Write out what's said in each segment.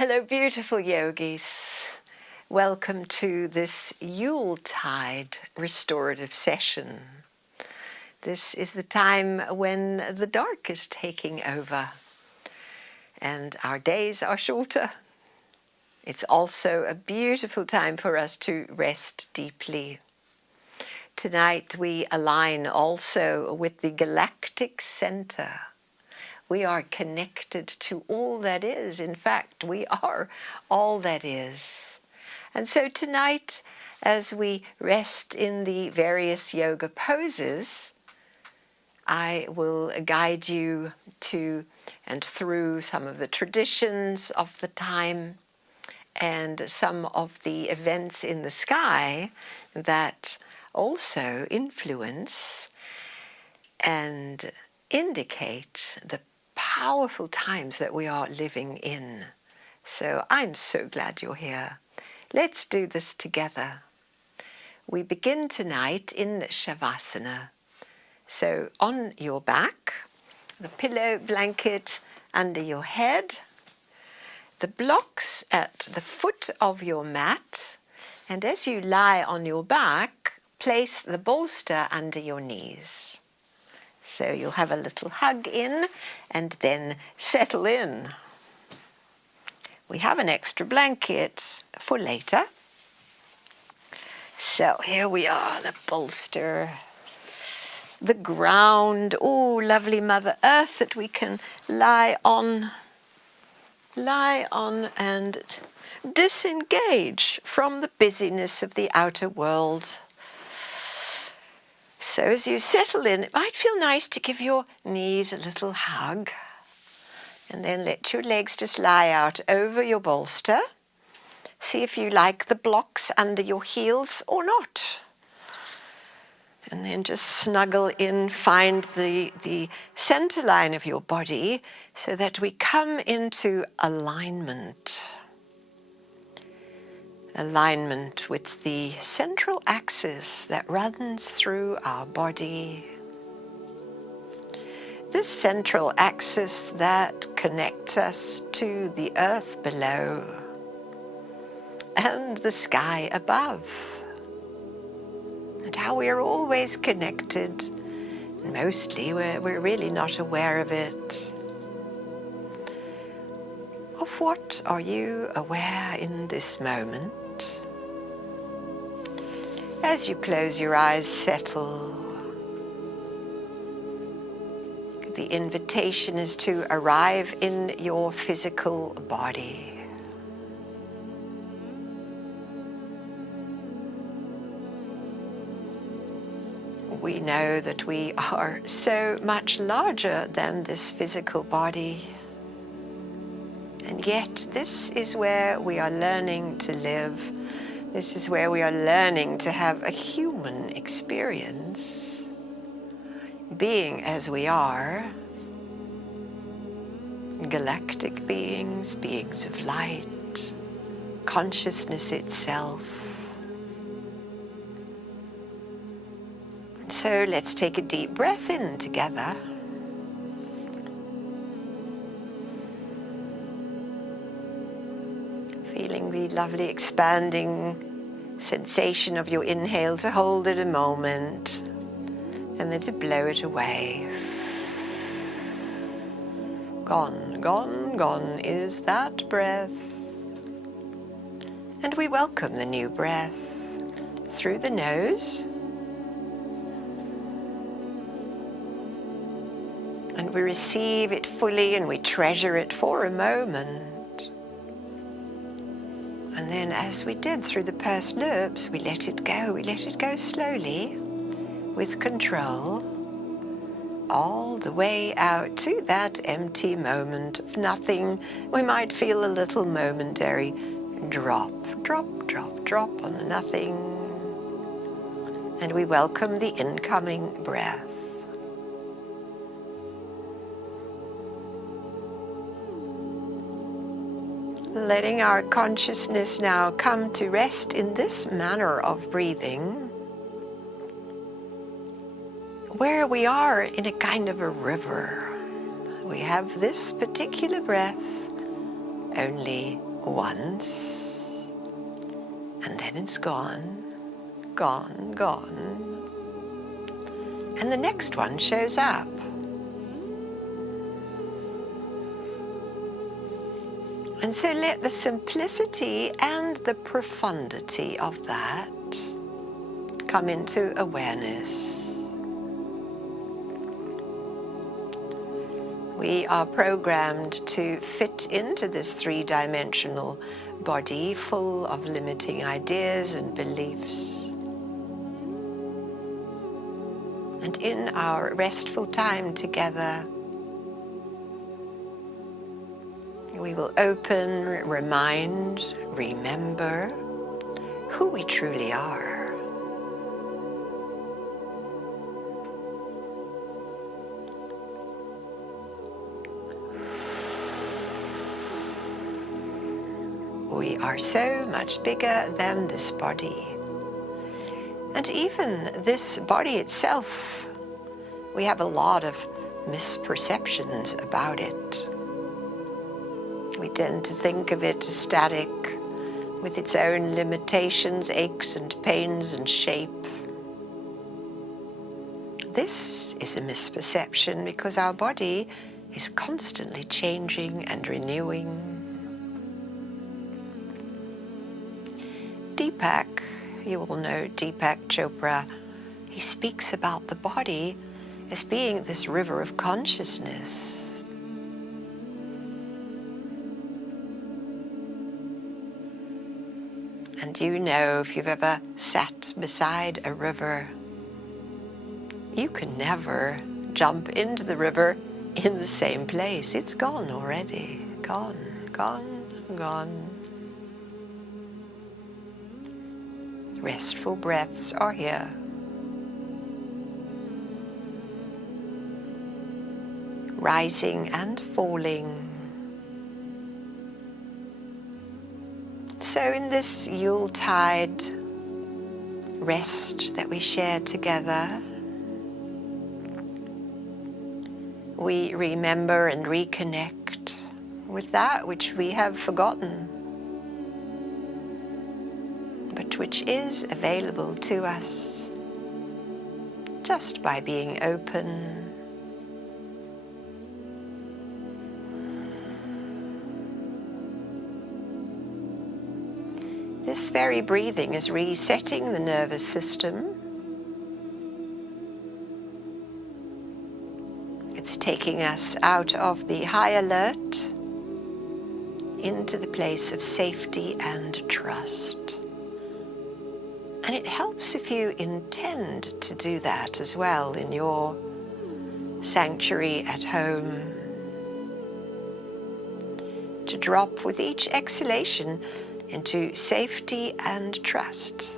Hello, beautiful yogis. Welcome to this Yuletide restorative session. This is the time when the dark is taking over and our days are shorter. It's also a beautiful time for us to rest deeply. Tonight we align also with the galactic center. We are connected to all that is. In fact, we are all that is. And so tonight, as we rest in the various yoga poses, I will guide you to and through some of the traditions of the time and some of the events in the sky that also influence and indicate the powerful times that we are living in. So I'm so glad you're here. Let's do this together. We begin tonight in Shavasana. So on your back, the pillow blanket under your head, the blocks at the foot of your mat, and as you lie on your back, place the bolster under your knees. So you'll have a little hug in and then settle in. We have an extra blanket for later. So here we are, the bolster, the ground, oh, lovely Mother Earth that we can lie on and disengage from the busyness of the outer world. So as you settle in, it might feel nice to give your knees a little hug and then let your legs just lie out over your bolster. See if you like the blocks under your heels or not. And then just snuggle in, find the center line of your body so that we come into alignment. Alignment with the central axis that runs through our body. This central axis that connects us to the earth below and the sky above. And how we are always connected. Mostly we're really not aware of it. Of what are you aware in this moment? As you close your eyes, settle. The invitation is to arrive in your physical body. We know that we are so much larger than this physical body. And yet this is where we are learning to live. This is where we are learning to have a human experience. Being as we are, galactic beings, beings of light, consciousness itself. So let's take a deep breath in together. Feeling the lovely expanding sensation of your inhale, to hold it a moment and then to blow it away. Gone, gone, gone is that breath. And we welcome the new breath through the nose. And we receive it fully and we treasure it for a moment. And then as we did through the pursed lips, we let it go. We let it go slowly, with control, all the way out to that empty moment of nothing. We might feel a little momentary drop, drop, drop, drop on the nothing. And we welcome the incoming breath. Letting our consciousness now come to rest in this manner of breathing, where we are in a kind of a river. We have this particular breath only once, and then it's gone, gone, gone, and the next one shows up. And so let the simplicity and the profundity of that come into awareness. We are programmed to fit into this three-dimensional body full of limiting ideas and beliefs. And in our restful time together, we will open, remind, remember who we truly are. We are so much bigger than this body. And even this body itself, we have a lot of misperceptions about it. We tend to think of it as static, with its own limitations, aches and pains and shape. This is a misperception because our body is constantly changing and renewing. Deepak, you all know Deepak Chopra, he speaks about the body as being this river of consciousness. And you know, if you've ever sat beside a river, you can never jump into the river in the same place. It's gone already. Gone, gone, gone. Restful breaths are here. Rising and falling. So in this Yuletide rest that we share together, we remember and reconnect with that which we have forgotten, but which is available to us just by being open. This very breathing is resetting the nervous system. It's taking us out of the high alert into the place of safety and trust. And it helps if you intend to do that as well in your sanctuary at home. To drop with each exhalation into safety and trust.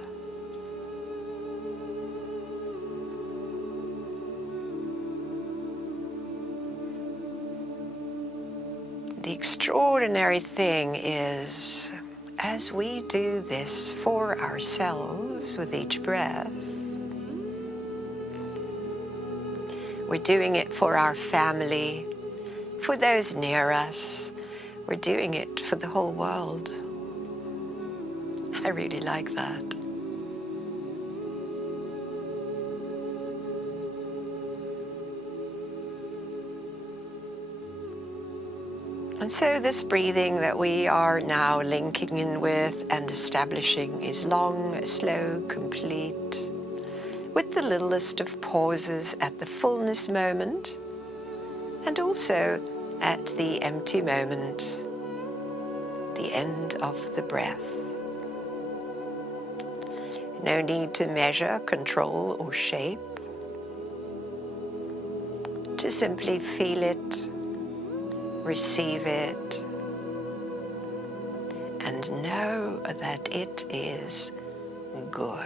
The extraordinary thing is, as we do this for ourselves with each breath, we're doing it for our family, for those near us, we're doing it for the whole world. I really like that. And so this breathing that we are now linking in with and establishing is long, slow, complete, with the littlest of pauses at the fullness moment and also at the empty moment, the end of the breath. No need to measure, control, or shape. To simply feel it, receive it, and know that it is good.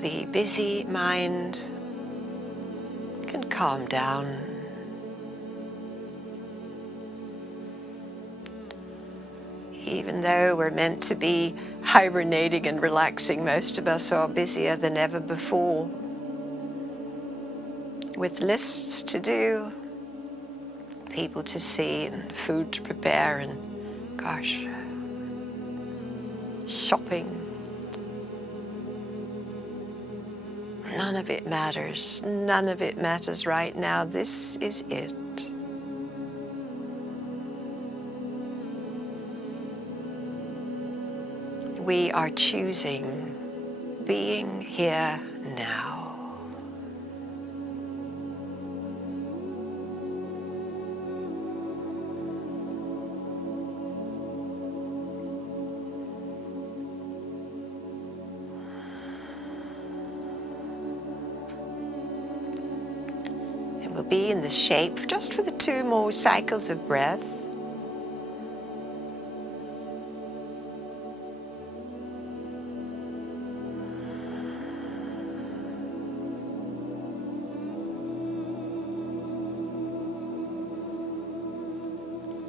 The busy mind can calm down. Even though we're meant to be hibernating and relaxing, most of us are busier than ever before, with lists to do, people to see, and food to prepare, and gosh, shopping. None of it matters. None of it matters right now. This is it. We are choosing being here now. And we'll be in this shape just for the 2 more cycles of breath.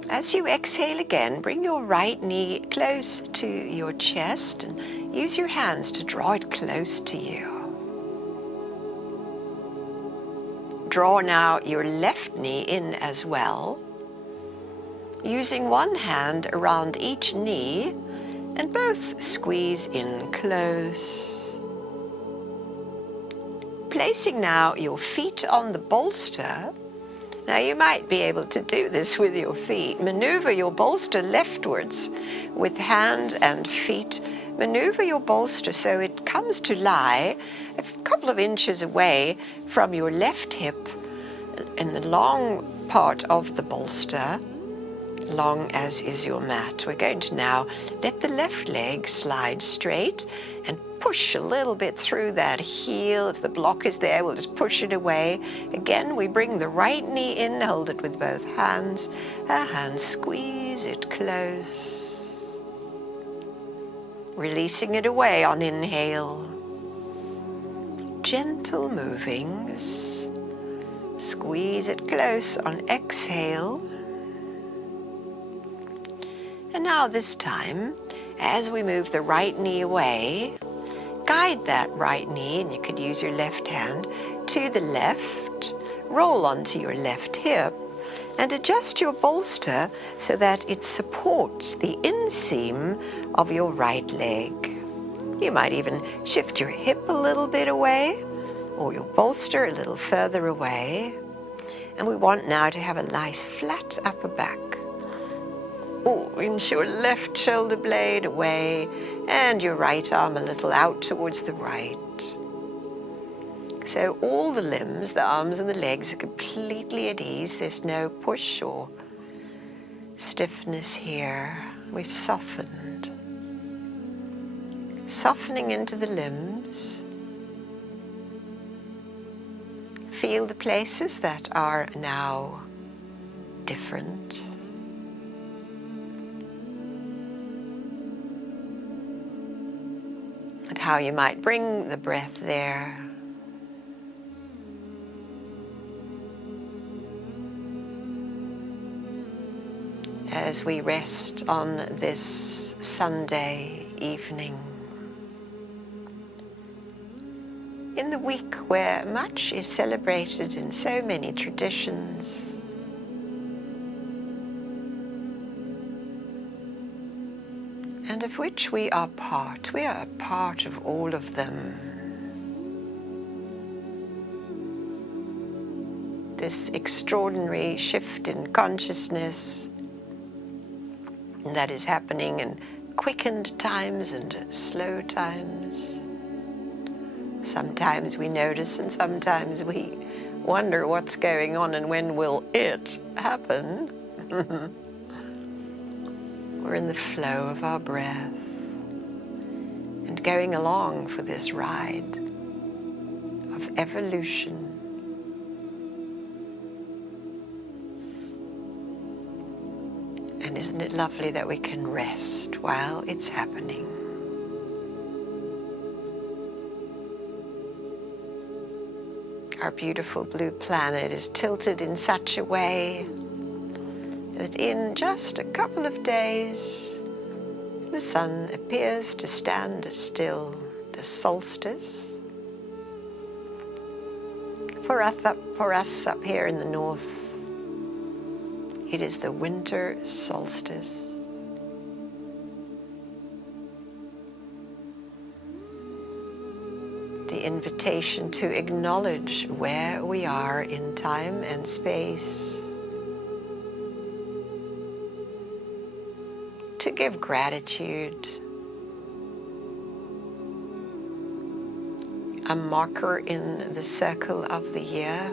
As you exhale again, bring your right knee close to your chest and use your hands to draw it close to you. Draw now your left knee in as well, using one hand around each knee, and both squeeze in close. Placing now your feet on the bolster. Now you might be able to do this with your feet. Maneuver your bolster leftwards with hand and feet. Maneuver your bolster so it comes to lie a couple of inches away from your left hip in the long part of the bolster, long as is your mat. We're going to now let the left leg slide straight and push a little bit through that heel. If the block is there, we'll just push it away. Again, we bring the right knee in, hold it with both hands. Our hands squeeze it close. Releasing it away on inhale. Gentle movings. Squeeze it close on exhale. And now this time, as we move the right knee away, guide that right knee, and you could use your left hand, to the left, roll onto your left hip, and adjust your bolster so that it supports the inseam of your right leg. You might even shift your hip a little bit away, or your bolster a little further away. And we want now to have a nice flat upper back. Oh, inch your left shoulder blade away, and your right arm a little out towards the right. So all the limbs, the arms and the legs, are completely at ease. There's no push or stiffness here. We've softened. Softening into the limbs. Feel the places that are now different. And how you might bring the breath there. As we rest on this Sunday evening, in the week where much is celebrated in so many traditions, and of which we are part. We are a part of all of them. This extraordinary shift in consciousness that is happening in quickened times and slow times. Sometimes we notice and sometimes we wonder what's going on and when will it happen. We're in the flow of our breath and going along for this ride of evolution. And isn't it lovely that we can rest while it's happening? Our beautiful blue planet is tilted in such a way that in just a couple of days, The sun appears to stand still. The solstice. For us up here in the north, it is the winter solstice. The invitation to acknowledge where we are in time and space. To give gratitude. A marker in the circle of the year.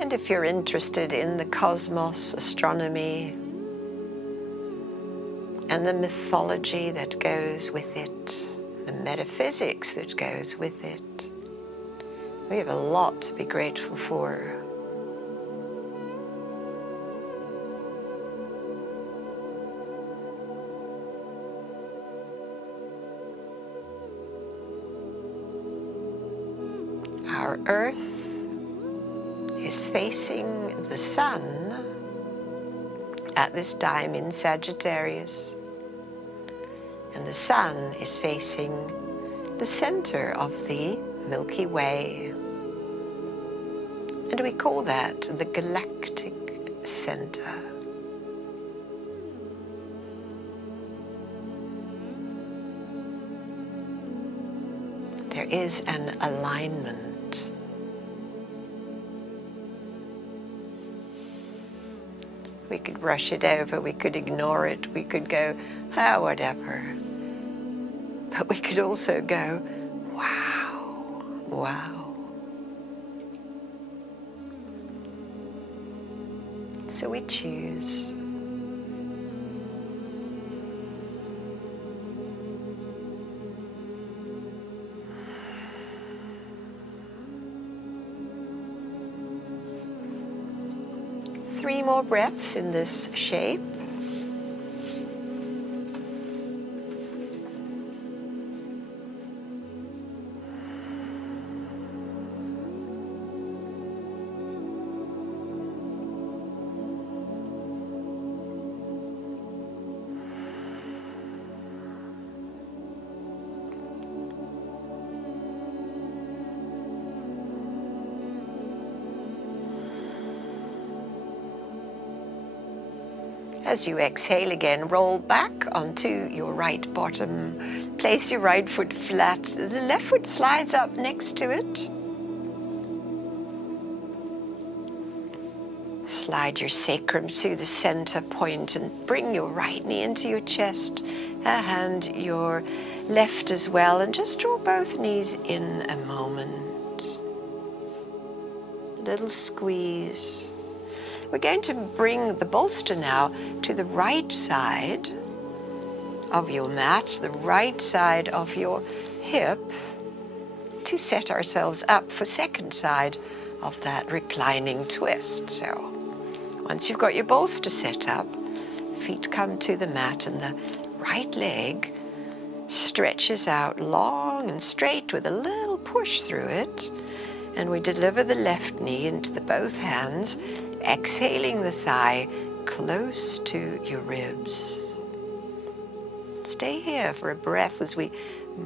And if you're interested in the cosmos, astronomy, and the mythology that goes with it, the metaphysics that goes with it, we have a lot to be grateful for. Our Earth is facing the sun at this time in Sagittarius, and the sun is facing the center of the Milky Way, and we call that the galactic center. There is an alignment. We could brush it over, we could ignore it, we could go, whatever. But we could also go, wow, wow. So we choose. Three more breaths in this shape. As you exhale again, roll back onto your right bottom. Place your right foot flat. The left foot slides up next to it. Slide your sacrum to the center point and bring your right knee into your chest and your left as well. And just draw both knees in a moment. A little squeeze. We're going to bring the bolster now to the right side of your mat, the right side of your hip, to set ourselves up for second side of that reclining twist. So once you've got your bolster set up, feet come to the mat and the right leg stretches out long and straight with a little push through it. And we deliver the left knee into the both hands, exhaling the thigh close to your ribs. Stay here for a breath as we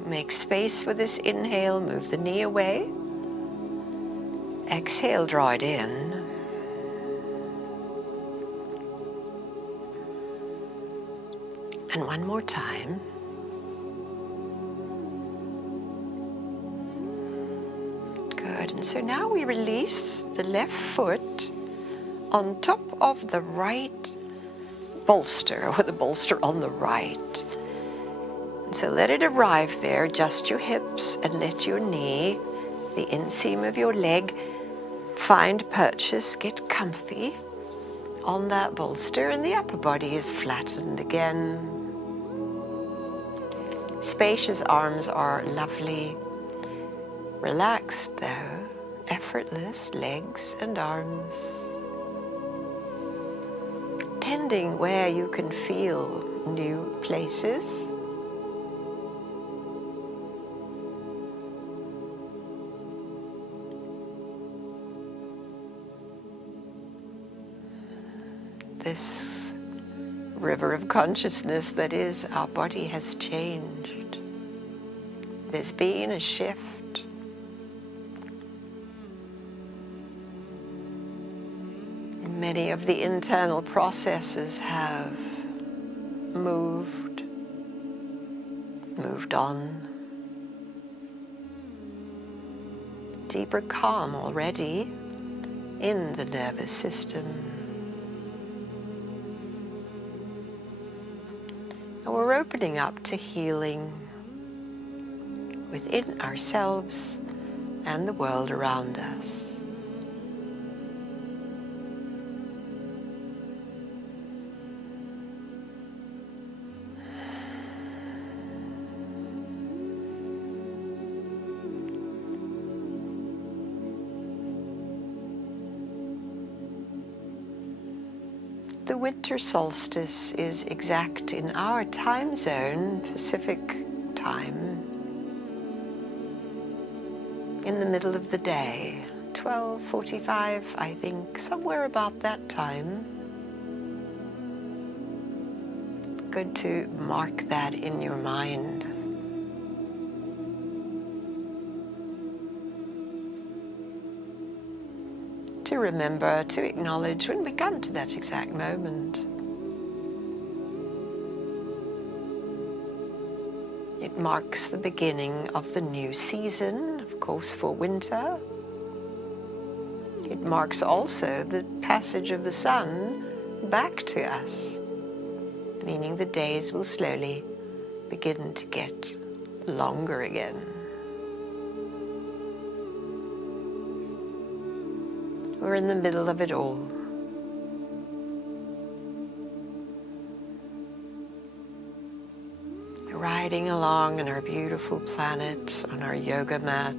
make space for this inhale. Move the knee away. Exhale, draw it in. And one more time. Good. And so now we release the left foot on top of the right bolster, or the bolster on the right. And so let it arrive there, adjust your hips and let your knee, the inseam of your leg, find purchase, get comfy on that bolster, and the upper body is flattened again. Spacious arms are lovely. Relaxed though, effortless legs and arms. Tending where you can feel new places. this river of consciousness that is our body has changed. There's been a shift. Many of the internal processes have moved on. Deeper calm already in the nervous system. And we're opening up to healing within ourselves and the world around us. The winter solstice is exact in our time zone, Pacific time, in the middle of the day, 12:45, I think, somewhere about that time. Good to mark that in your mind. To remember, to acknowledge when we come to that exact moment. It marks the beginning of the new season, of course, for winter. It marks also the passage of the sun back to us, meaning the days will slowly begin to get longer again. We're in the middle of it all. Riding along on our beautiful planet, on our yoga mat.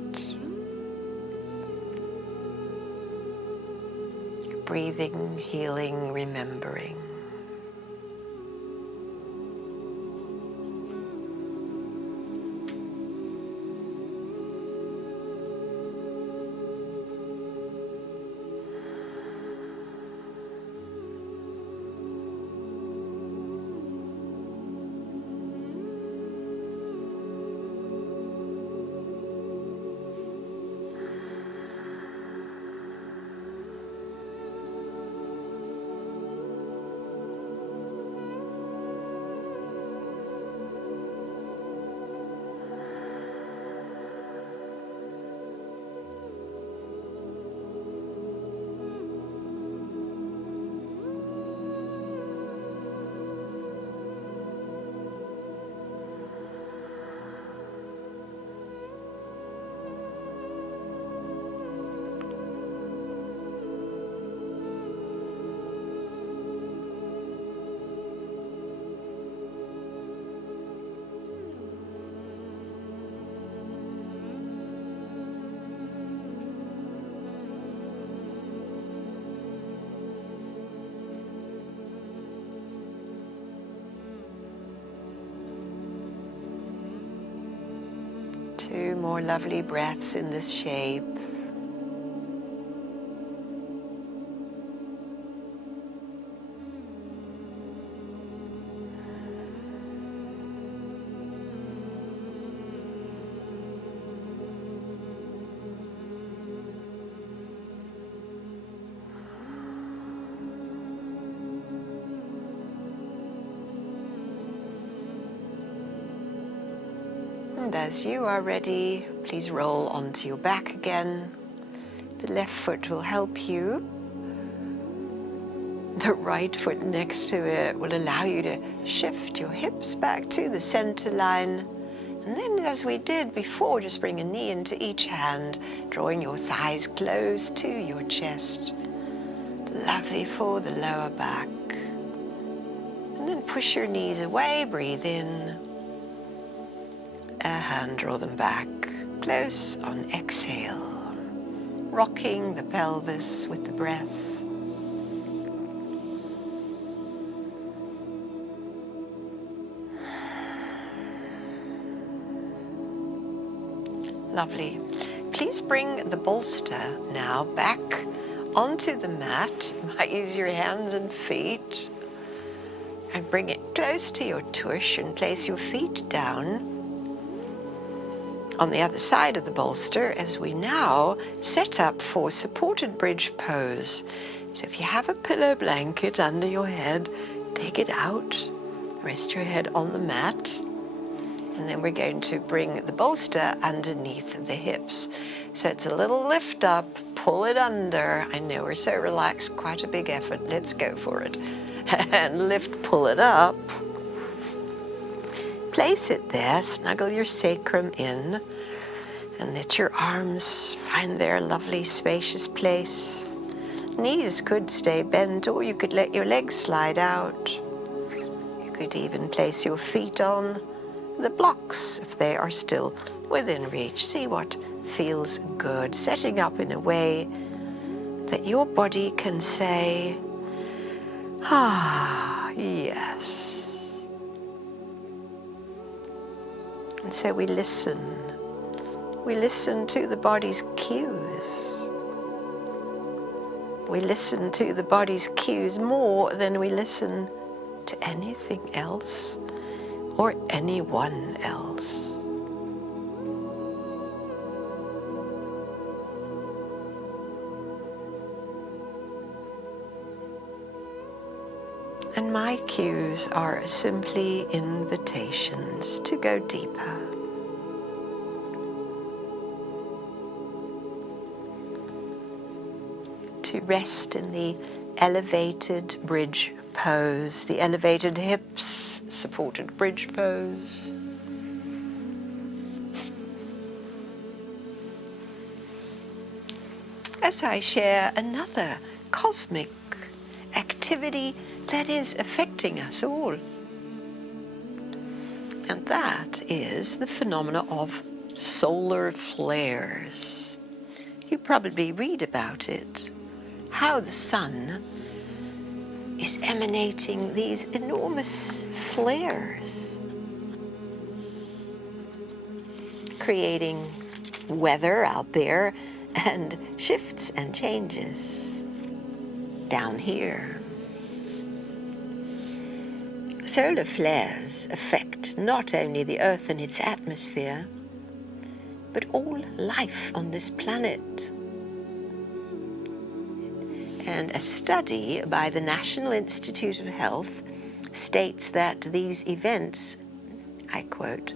Breathing, healing, remembering. Two more lovely breaths in this shape. And as you are ready, please roll onto your back again. The left foot will help you. The right foot next to it will allow you to shift your hips back to the center line. And then, as we did before, just bring a knee into each hand, drawing your thighs close to your chest. Lovely for the lower back. And then push your knees away, breathe in. And draw them back, close on exhale. Rocking the pelvis with the breath. Lovely. Please bring the bolster now back onto the mat. You might use your hands and feet. And bring it close to your tush and place your feet down on the other side of the bolster as we now set up for supported bridge pose. So if you have a pillow blanket under your head, take it out, rest your head on the mat, and then we're going to bring the bolster underneath the hips. So it's a little lift up, pull it under. I know we're so relaxed, quite a big effort. Let's go for it. And lift, pull it up. Place it there, snuggle your sacrum in, and let your arms find their lovely spacious place. Knees could stay bent, or you could let your legs slide out. You could even place your feet on the blocks if they are still within reach. See what feels good, setting up in a way that your body can say, ah, yes. And so we listen. We listen to the body's cues. We listen to the body's cues more than we listen to anything else or anyone else. And my cues are simply invitations to go deeper. To rest in the elevated bridge pose, the elevated hips, supported bridge pose. As I share another cosmic activity that is affecting us all. And that is the phenomena of solar flares. You probably read about it, how the sun is emanating these enormous flares, creating weather out there and shifts and changes down here. Solar flares affect not only the Earth and its atmosphere, but all life on this planet. And a study by the National Institute of Health states that these events, I quote,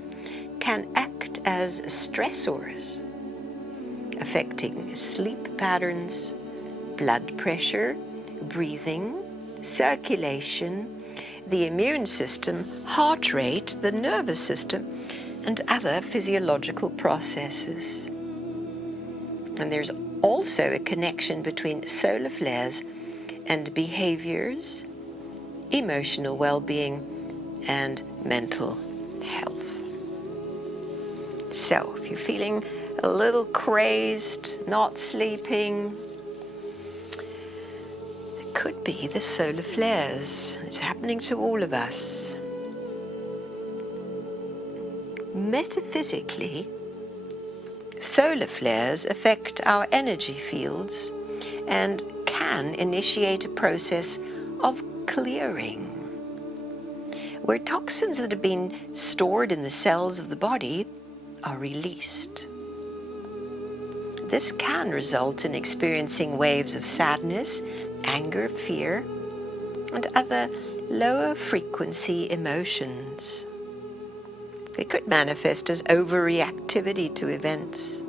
can act as stressors, affecting sleep patterns, blood pressure, breathing, circulation, the immune system, heart rate, the nervous system, and other physiological processes. And there's also a connection between solar flares and behaviors, emotional well-being, and mental health. So, if you're feeling a little crazed, not sleeping, could be the solar flares. It's happening to all of us. Metaphysically, solar flares affect our energy fields and can initiate a process of clearing, where toxins that have been stored in the cells of the body are released. This can result in experiencing waves of sadness, anger, fear, and other lower frequency emotions. They could manifest as overreactivity to events,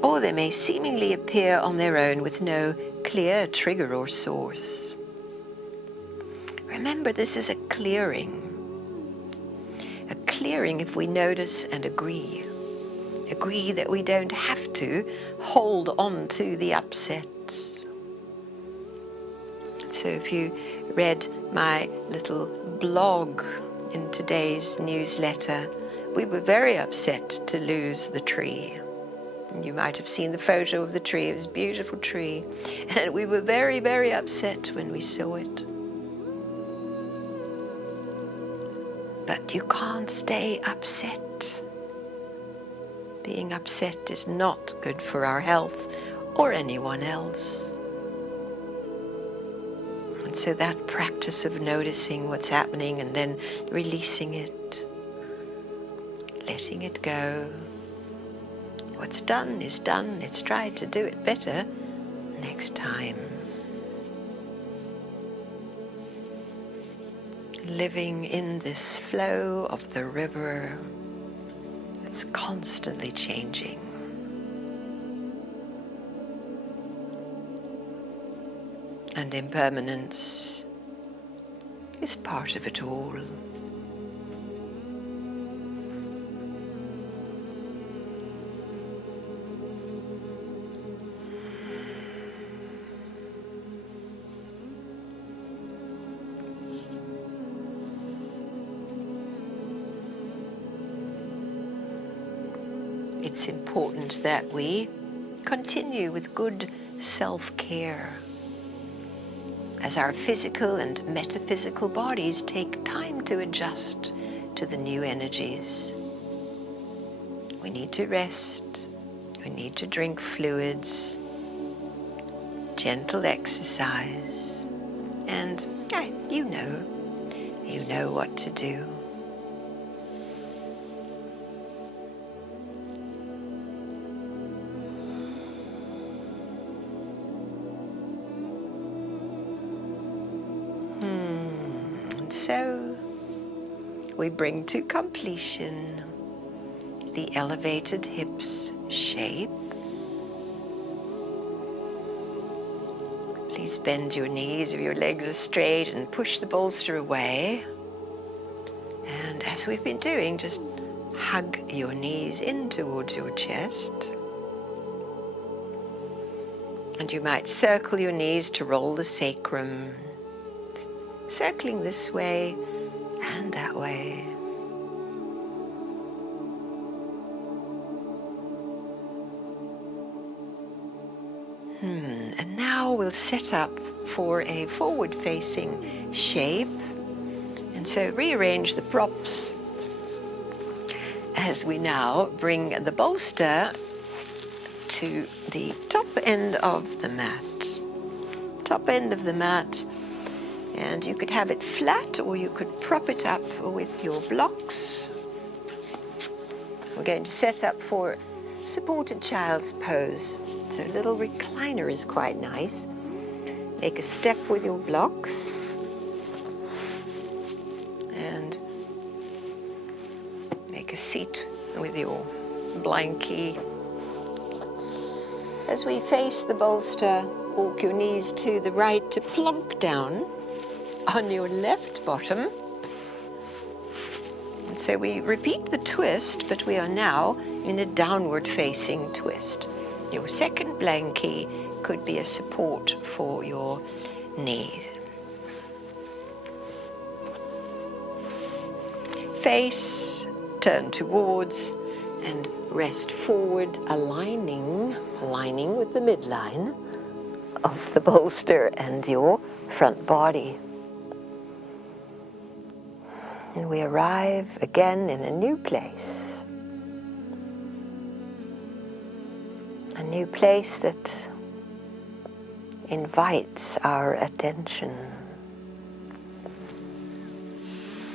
or they may seemingly appear on their own with no clear trigger or source. Remember, this is a clearing if we notice and agree that we don't have to hold on to the upsets. So if you read my little blog in today's newsletter, we were very upset to lose the tree. You might have seen the photo of the tree. It was a beautiful tree. And we were very, very upset when we saw it. But you can't stay upset. Being upset is not good for our health or anyone else. And so that practice of noticing what's happening and then releasing it, letting it go. What's done is done. Let's try to do it better next time. Living in this flow of the river that's constantly changing. And impermanence is part of it all. It's important that we continue with good self-care, as our physical and metaphysical bodies take time to adjust to the new energies. We need to rest, we need to drink fluids, gentle exercise, and you know what to do. So we bring to completion the elevated hips shape. Please bend your knees if your legs are straight and push the bolster away. And as we've been doing, just hug your knees in towards your chest. And you might circle your knees to roll the sacrum, circling this way and that way. And now we'll set up for a forward-facing shape. And so rearrange the props as we now bring the bolster to the top end of the mat. Top end of the mat. And you could have it flat or you could prop it up with your blocks. We're going to set up for supported child's pose. So a little recliner is quite nice. Make a step with your blocks. And make a seat with your blankie. As we face the bolster, walk your knees to the right to plonk down on your left bottom. And so we repeat the twist, but we are now in a downward facing twist. Your second blankie could be a support for your knees. Face, turn towards, and rest forward, aligning with the midline of the bolster and your front body. And we arrive again in a new place. A new place that invites our attention.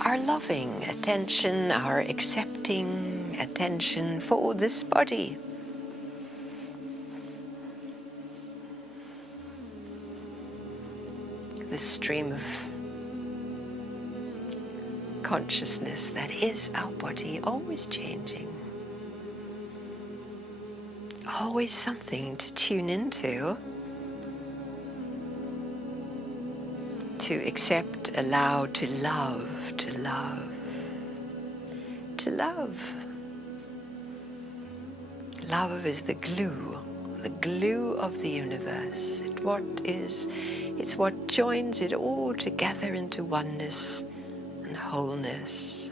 Our loving attention, our accepting attention for this body. This stream of consciousness that is our body, always changing. Always something to tune into, to accept, allow, to love, to love, to love. Love is the glue of the universe. It's what joins it all together into oneness and wholeness.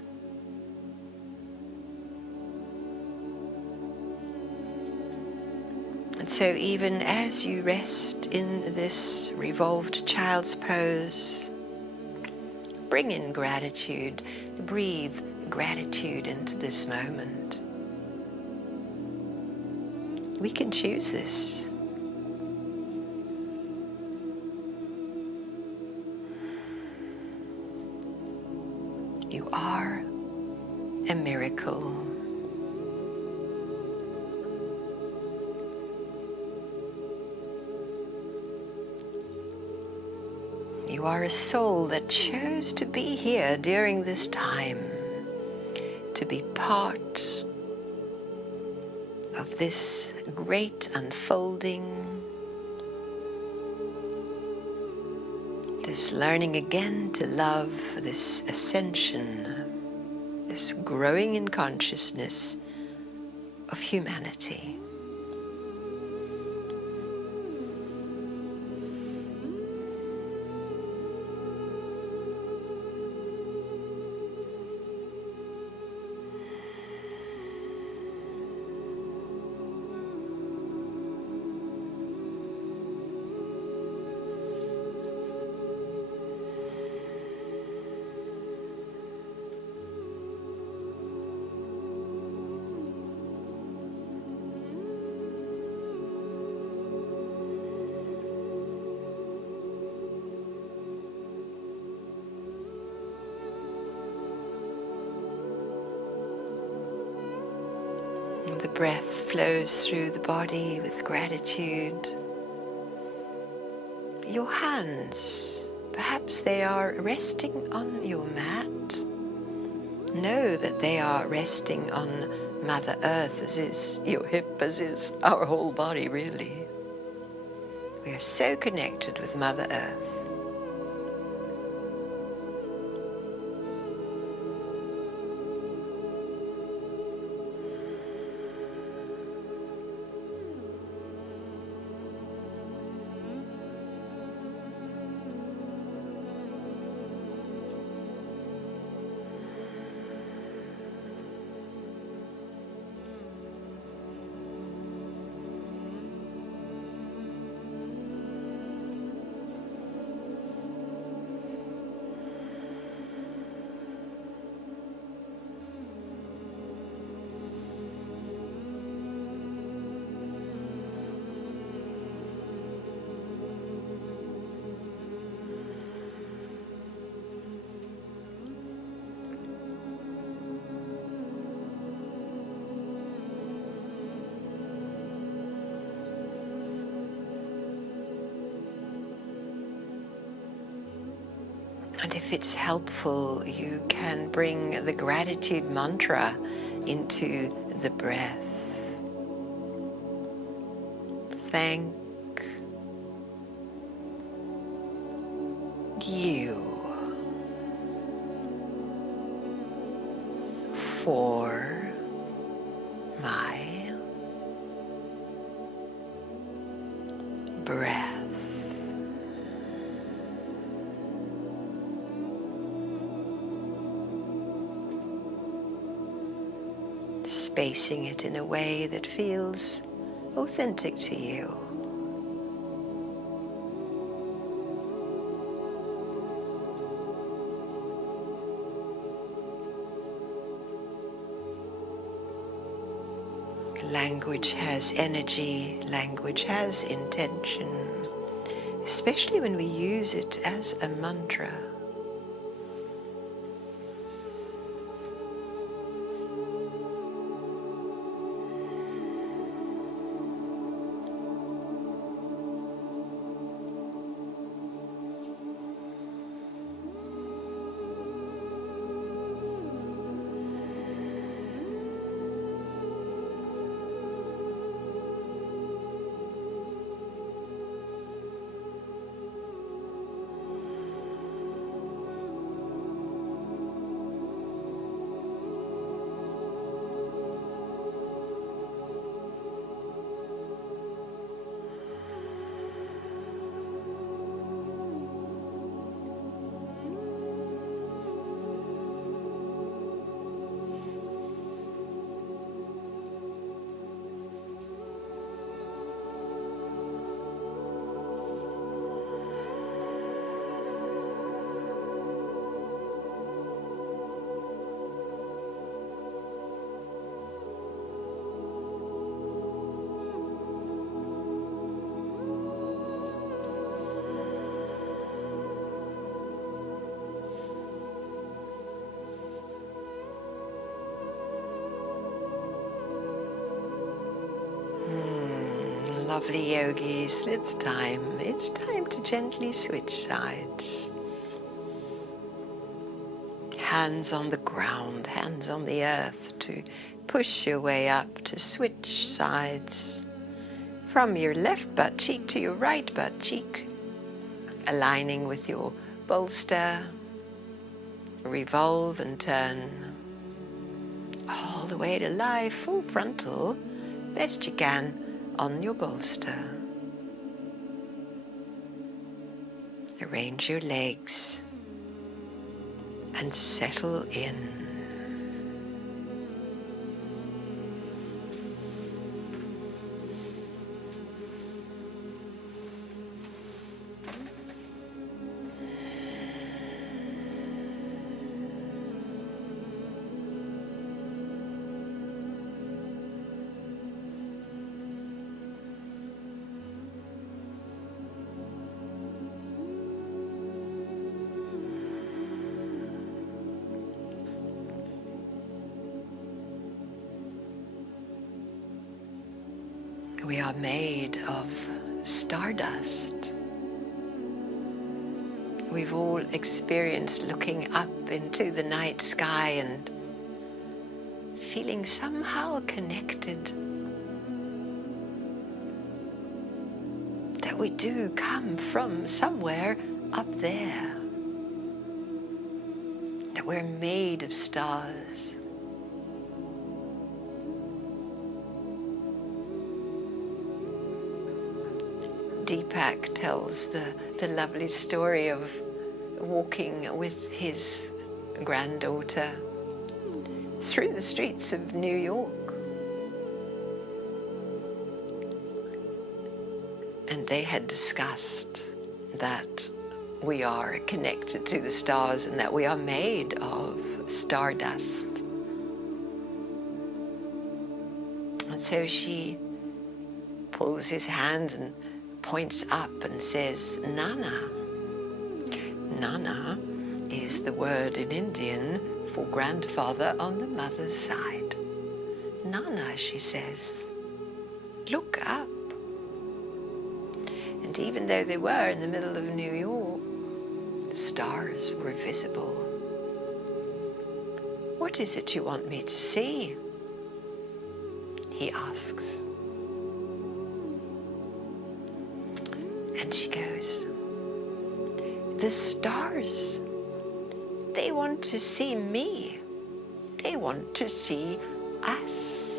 And so even as you rest in this revolved child's pose, bring in gratitude, breathe gratitude into this moment. We can choose this. You are a miracle. You are a soul that chose to be here during this time, to be part of this great unfolding, this learning again to love, this ascension, this growing in consciousness of humanity. The breath flows through the body with gratitude. Your hands, perhaps they are resting on your mat. Know that they are resting on Mother Earth, as is your hip, as is our whole body, really. We are so connected with Mother Earth. And if it's helpful, you can bring the gratitude mantra into the breath. Thank you for my breath. Spacing it in a way that feels authentic to you. Language has energy, language has intention, especially when we use it as a mantra. Lovely yogis, it's time to gently switch sides. Hands on the ground, hands on the earth to push your way up, to switch sides from your left butt cheek to your right butt cheek, aligning with your bolster. Revolve and turn all the way to lie full frontal, best you can, on your bolster. Arrange your legs and settle in. We are made of stardust. We've all experienced looking up into the night sky and feeling somehow connected. That we do come from somewhere up there. That we're made of stars. Deepak tells the lovely story of walking with his granddaughter through the streets of New York. And they had discussed that we are connected to the stars and that we are made of stardust. And so she pulls his hand and points up and says, Nana. Nana is the word in Indian for grandfather on the mother's side. Nana, she says, look up. And even though they were in the middle of New York, the stars were visible. What is it you want me to see? He asks. And she goes, the stars, they want to see me. They want to see us.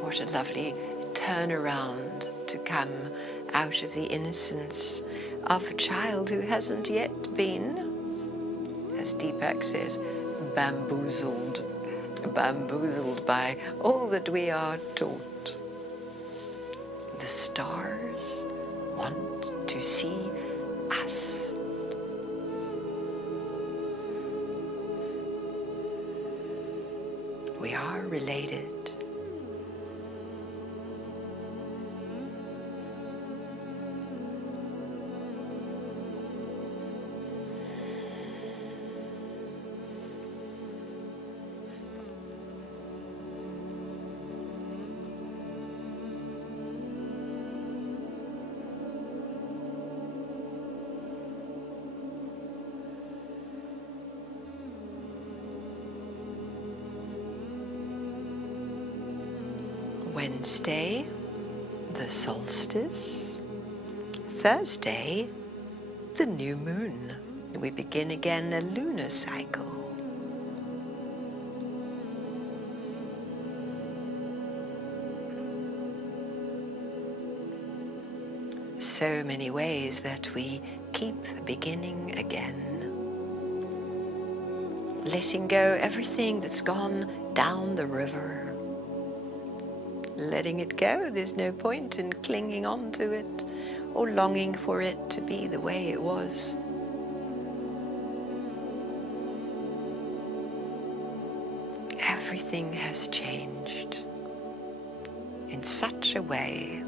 What a lovely turnaround to come out of the innocence of a child who hasn't yet been, as Deepak says, bamboozled by all that we are taught. The stars want to see us. We are related. Wednesday, the solstice. Thursday, the new moon. We begin again a lunar cycle. So many ways that we keep beginning again. Letting go everything that's gone down the river. Letting it go, there's no point in clinging on to it or longing for it to be the way it was. Everything has changed in such a way.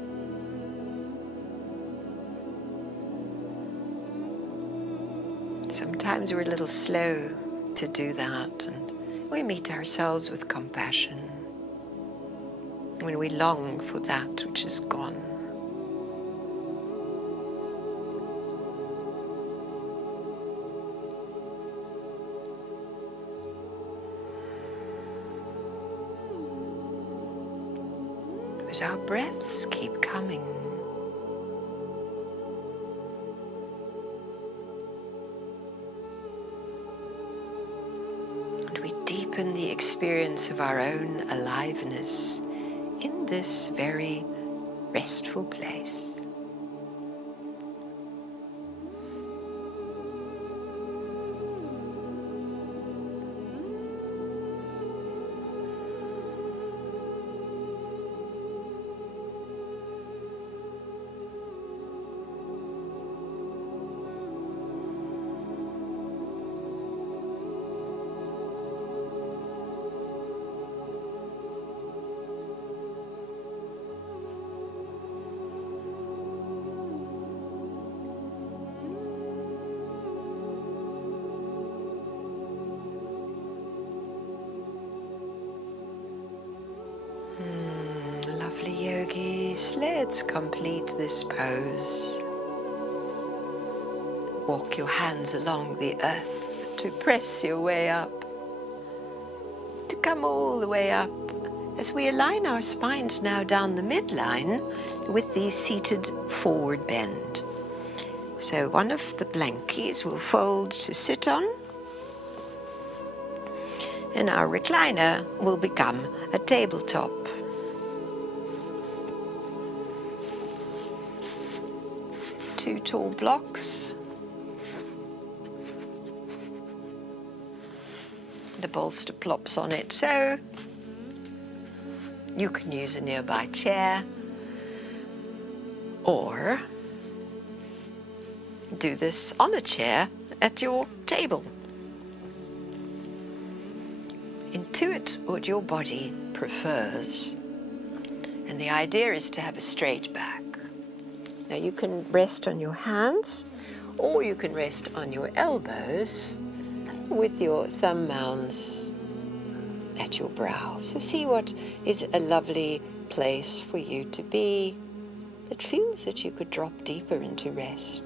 Sometimes we're a little slow to do that and we meet ourselves with compassion, when we long for that which is gone. But our breaths keep coming. And we deepen the experience of our own aliveness in this very restful place. Lovely yogis, let's complete this pose. Walk your hands along the earth to press your way up, to come all the way up as we align our spines now down the midline with the seated forward bend. So one of the blankies will fold to sit on, and our recliner will become a tabletop. Two tall blocks. The bolster plops on it, so you can use a nearby chair or do this on a chair at your table. Intuit what your body prefers, and the idea is to have a straight back. Now you can rest on your hands or you can rest on your elbows with your thumb mounds at your brow. So see what is a lovely place for you to be that feels that you could drop deeper into rest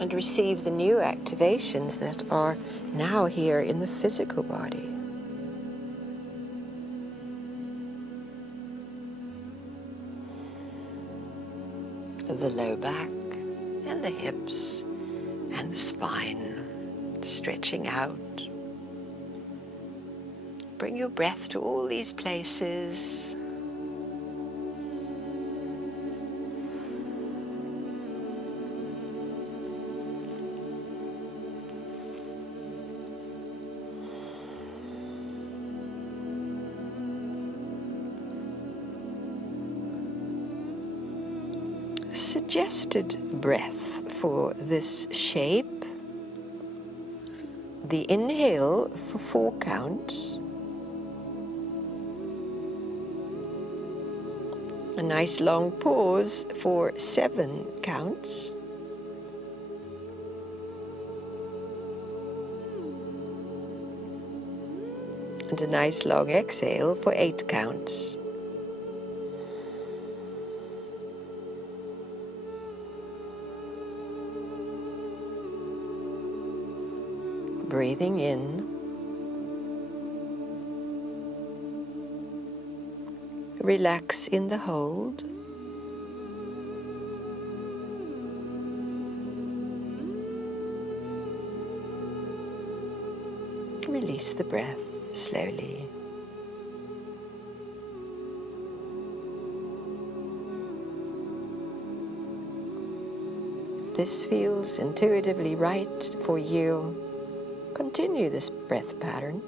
and receive the new activations that are now here in the physical body. The low back and the hips and the spine stretching out. Bring your breath to all these places. Suggested breath for this shape. The inhale for 4 counts. A nice long pause for 7 counts. And a nice long exhale for 8 counts. Breathing in, relax in the hold, release the breath slowly. If this feels intuitively right for you, continue this breath pattern.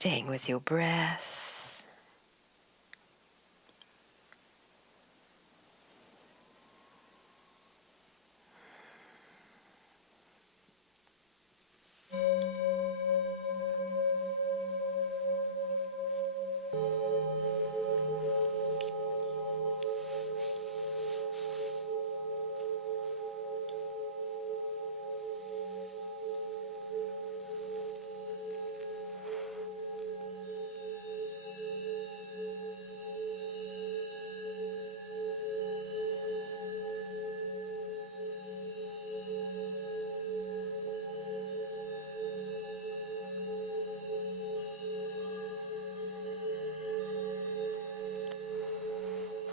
Staying with your breath.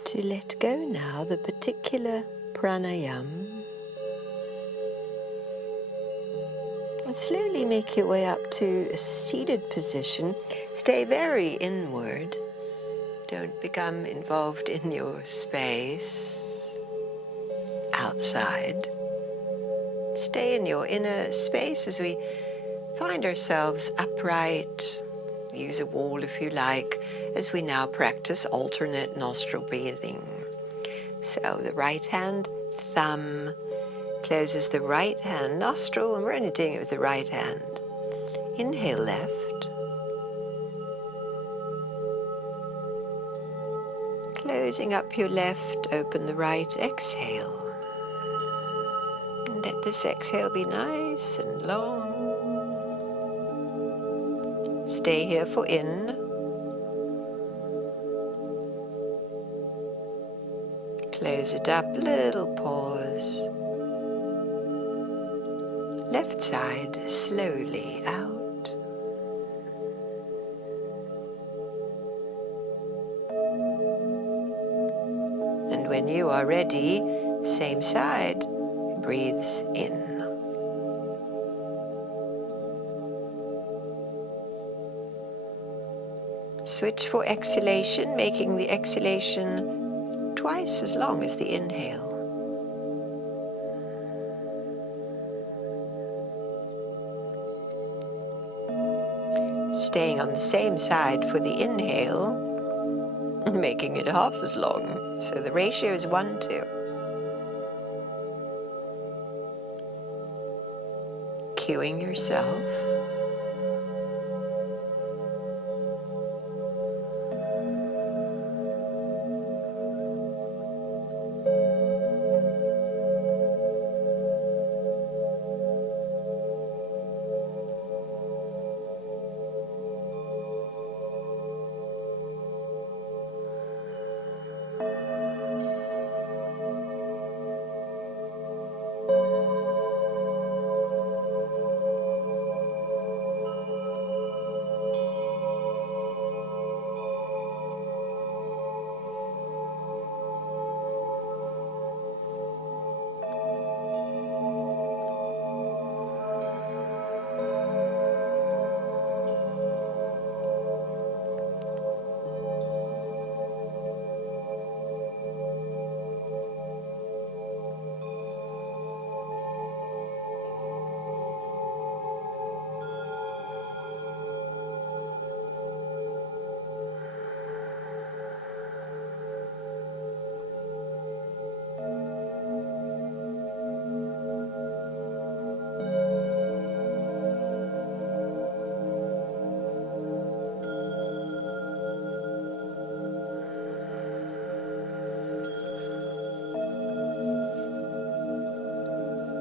To let go now the particular pranayam, and slowly make your way up to a seated position. Stay very inward. Don't become involved in your space outside. Stay in your inner space as we find ourselves upright. Use a wall if you like, as we now practice alternate nostril breathing. So the right hand thumb closes the right hand nostril, and we're only doing it with the right hand. Inhale left. Closing up your left, open the right, exhale. And let this exhale be nice and long. Stay here for in. Close it up, little pause. Left side, slowly out. And when you are ready, same side, breathes in. Switch for exhalation, making the exhalation twice as long as the inhale. Staying on the same side for the inhale, making it half as long. So the ratio is 1:2. Cueing yourself.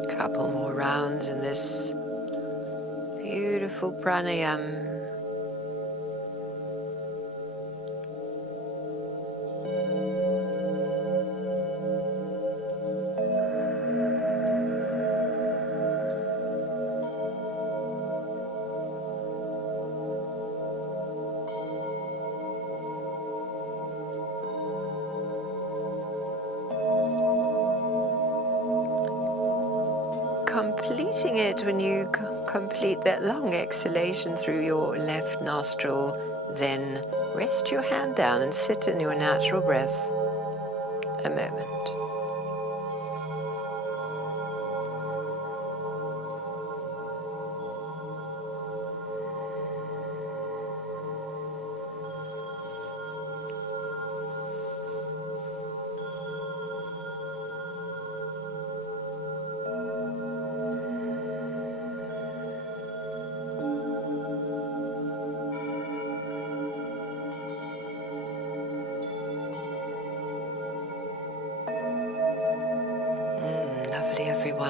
Couple more rounds in this beautiful pranayam. Completing it when you complete that long exhalation through your left nostril, then rest your hand down and sit in your natural breath a moment.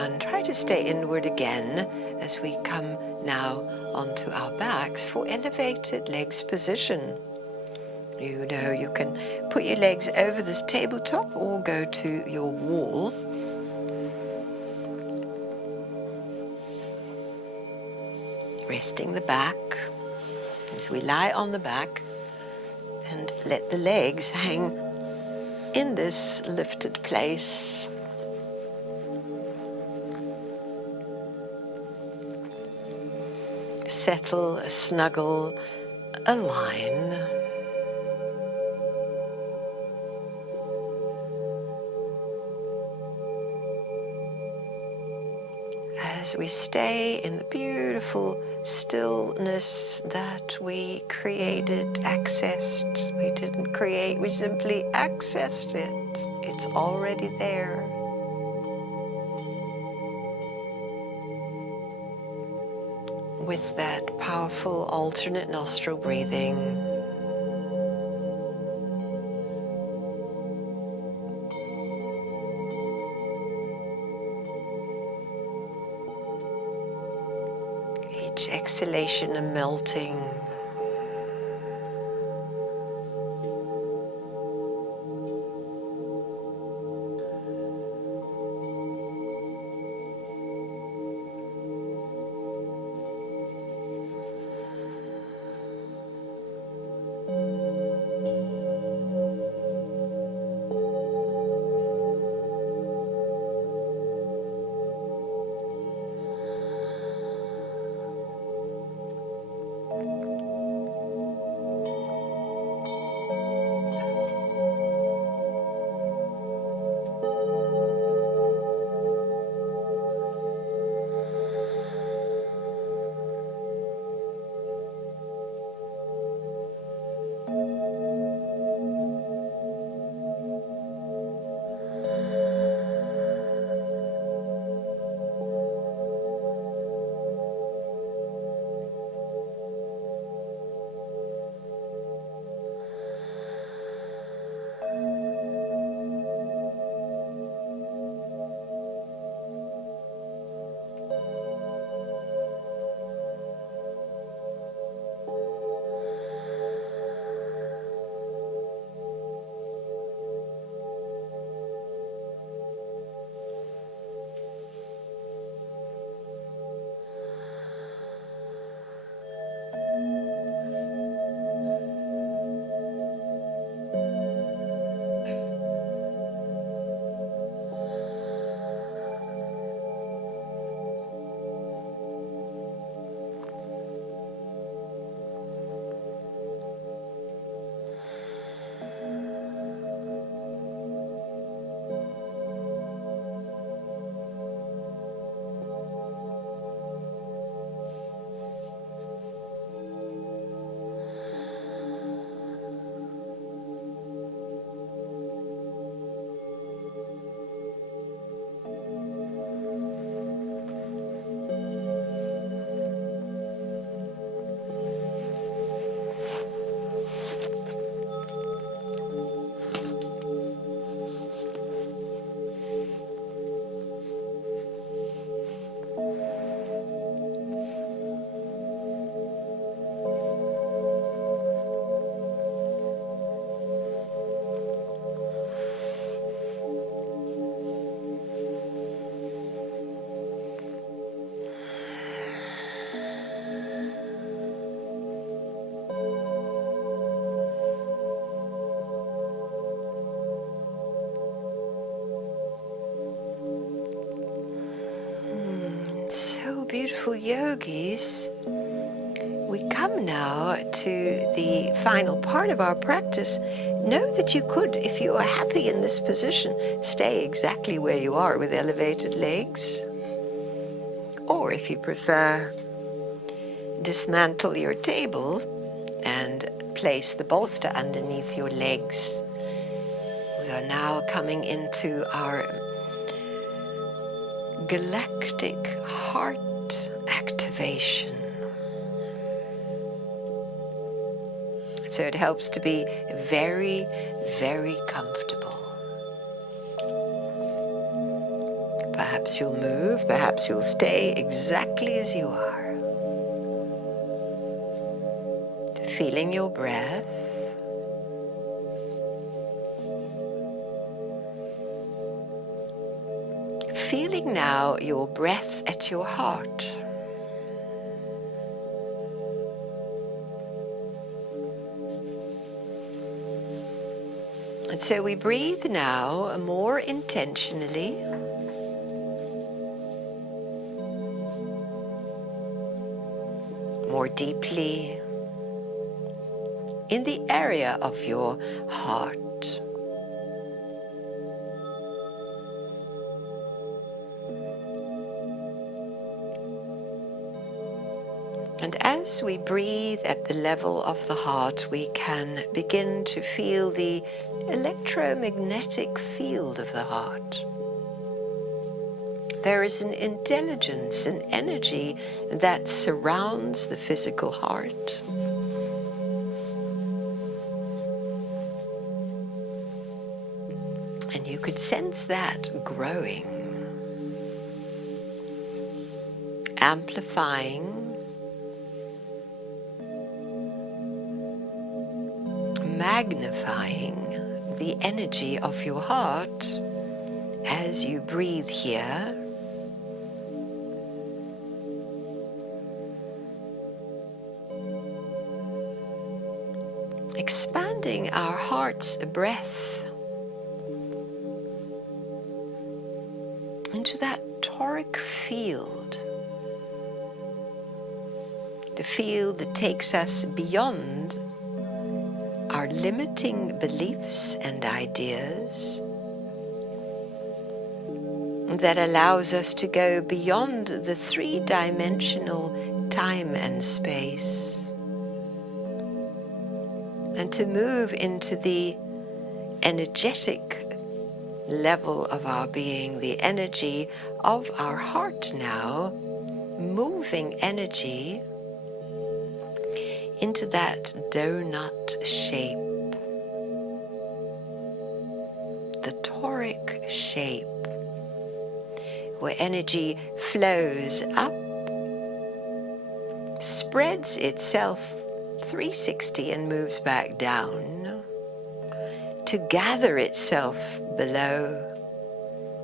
one. Try to stay inward again as we come now onto our backs for elevated legs position. You know, you can put your legs over this tabletop or go to your wall. Resting the back as we lie on the back and let the legs hang in this lifted place. Settle, snuggle, align. As we stay in the beautiful stillness that we created, accessed. We didn't create, we simply accessed it. It's already there. With that powerful alternate nostril breathing. Each exhalation a melting. So beautiful, yogis. We come now to the final part of our practice. Know that you could, if you are happy in this position, stay exactly where you are with elevated legs. Or if you prefer, dismantle your table and place the bolster underneath your legs. We are now coming into our galactic heart activation. So it helps to be very, very comfortable. Perhaps you'll move, perhaps you'll stay exactly as you are. Feeling your breath. Feeling now your breath at your heart. And so we breathe now more intentionally. More deeply in the area of your heart. And as we breathe at the level of the heart, we can begin to feel the electromagnetic field of the heart. There is an intelligence, an energy that surrounds the physical heart. And you could sense that growing, amplifying, magnifying the energy of your heart as you breathe here. Expanding our heart's breath into that toric field, the field that takes us beyond our limiting beliefs and ideas, that allows us to go beyond the three-dimensional time and space, and to move into the energetic level of our being, the energy of our heart now, moving energy into that donut shape, the toric shape, where energy flows up, spreads itself 360 and moves back down to gather itself below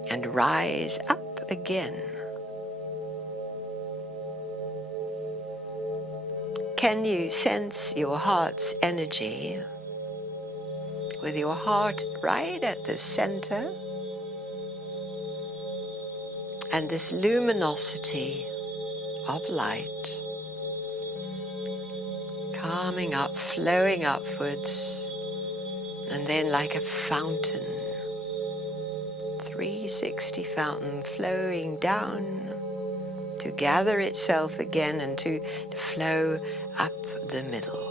and rise up again. Can you sense your heart's energy with your heart right at the center, and this luminosity of light coming up, flowing upwards, and then like a fountain, 360 fountain flowing down to gather itself again and to flow up the middle.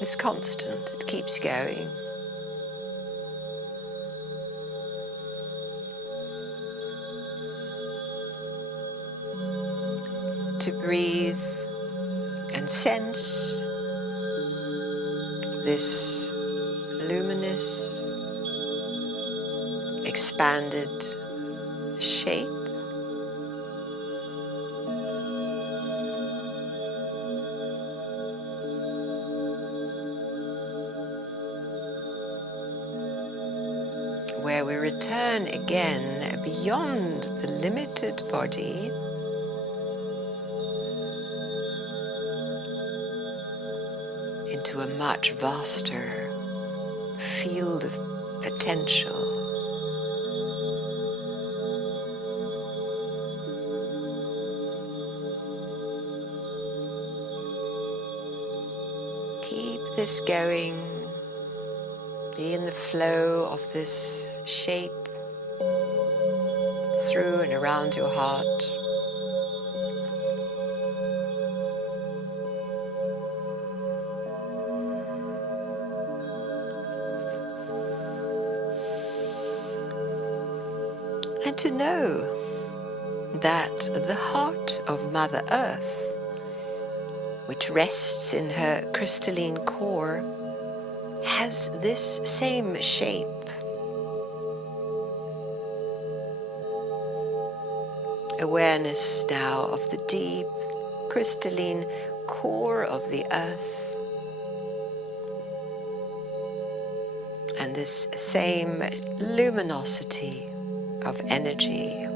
It's constant, it keeps going. To breathe and sense this luminous, expanded shape. Where we return again beyond the limited body into a much vaster field of potential. Keep this going. Be in the flow of this shape through and around your heart. And to know that the heart of Mother Earth, which rests in her crystalline core, has this same shape. Awareness now of the deep, crystalline core of the earth. And this same luminosity of energy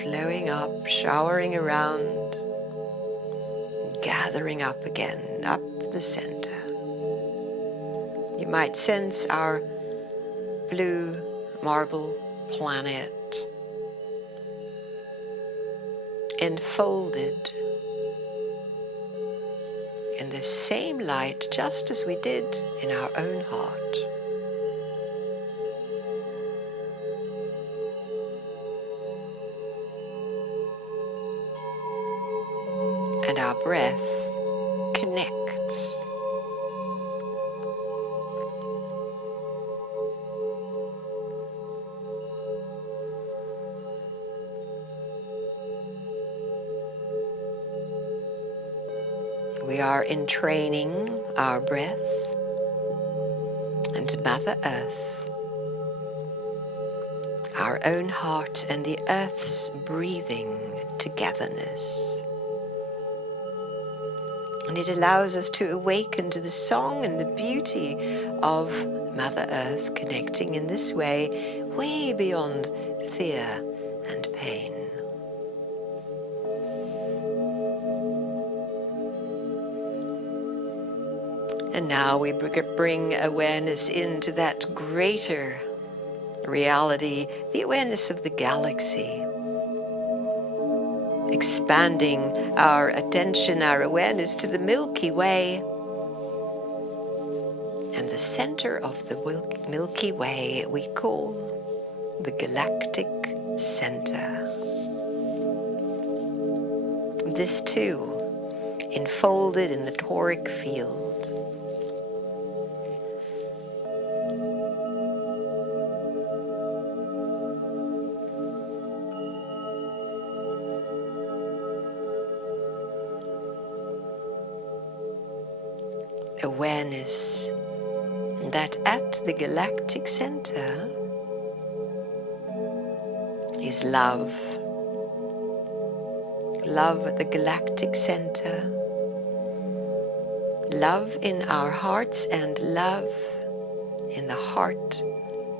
flowing up, showering around, gathering up again, up the center. You might sense our blue marble planet enfolded in the same light, just as we did in our own heart. And our breath connects. We are entraining our breath and Mother Earth, our own heart and the Earth's breathing togetherness. And it allows us to awaken to the song and the beauty of Mother Earth, connecting in this way, way beyond fear and pain. And now we bring awareness into that greater reality, the awareness of the galaxy. Expanding our attention, our awareness to the Milky Way. And the center of the Milky Way we call the galactic center. This too, enfolded in the toric field. Awareness that at the galactic center is love. Love at the galactic center. Love in our hearts and love in the heart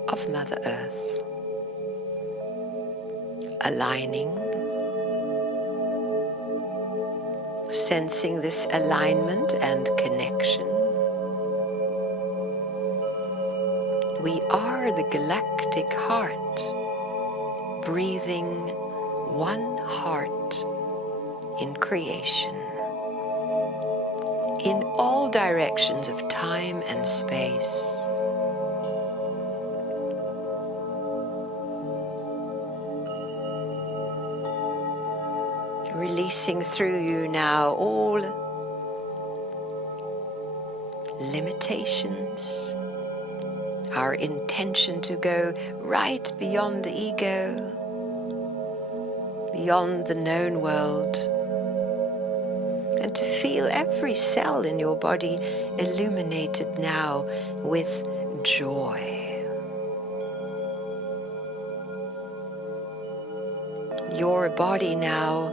of Mother Earth. Aligning. Sensing this alignment and connection. We are the galactic heart, breathing one heart in creation, in all directions of time and space. Releasing through you now all limitations, our intention to go right beyond the ego, beyond the known world, and to feel every cell in your body illuminated now with joy. Your body now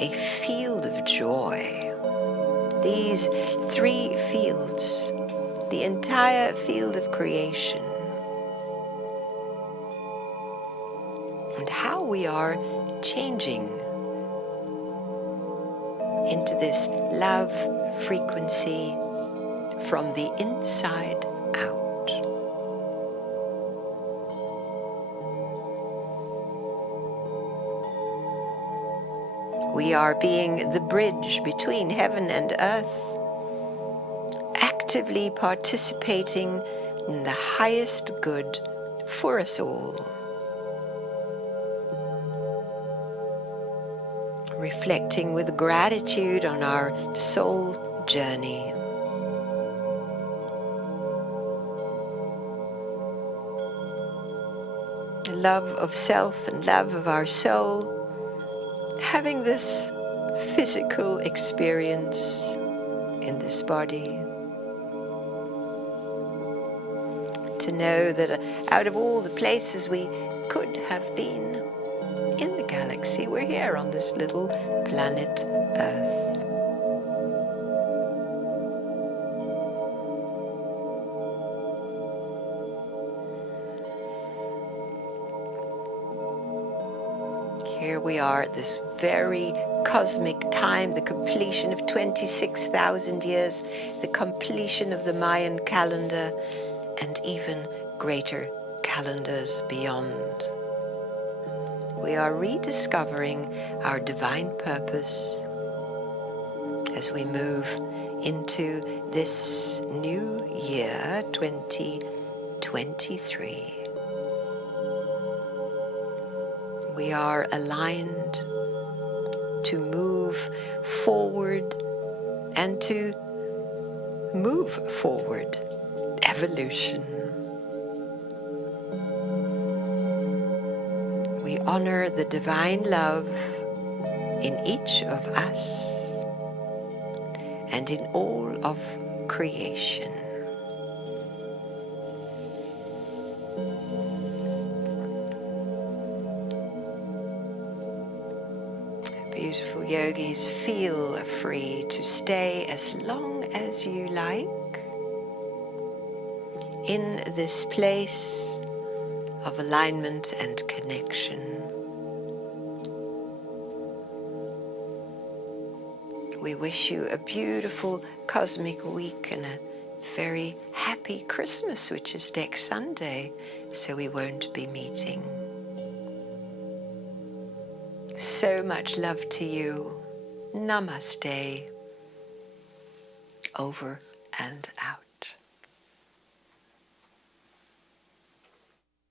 a field of joy. These three fields, the entire field of creation, and how we are changing into this love frequency from the inside out. We are being the bridge between heaven and earth, actively participating in the highest good for us all. Reflecting with gratitude on our soul journey. Love of self and love of our soul, having this physical experience in this body. To know that out of all the places we could have been in the galaxy. We're here on this little planet Earth. Here we are at this very cosmic time, the completion of 26,000 years, the completion of the Mayan calendar, and even greater calendars beyond. We are rediscovering our divine purpose as we move into this new year, 2023. We are aligned to move forward and to move forward. Evolution. We honor the divine love in each of us and in all of creation. Beautiful yogis, feel free to stay as long as you like in this place of alignment and connection. We wish you a beautiful cosmic week and a very happy Christmas, which is next Sunday, so we won't be meeting. So much love to you. Namaste. Over and out.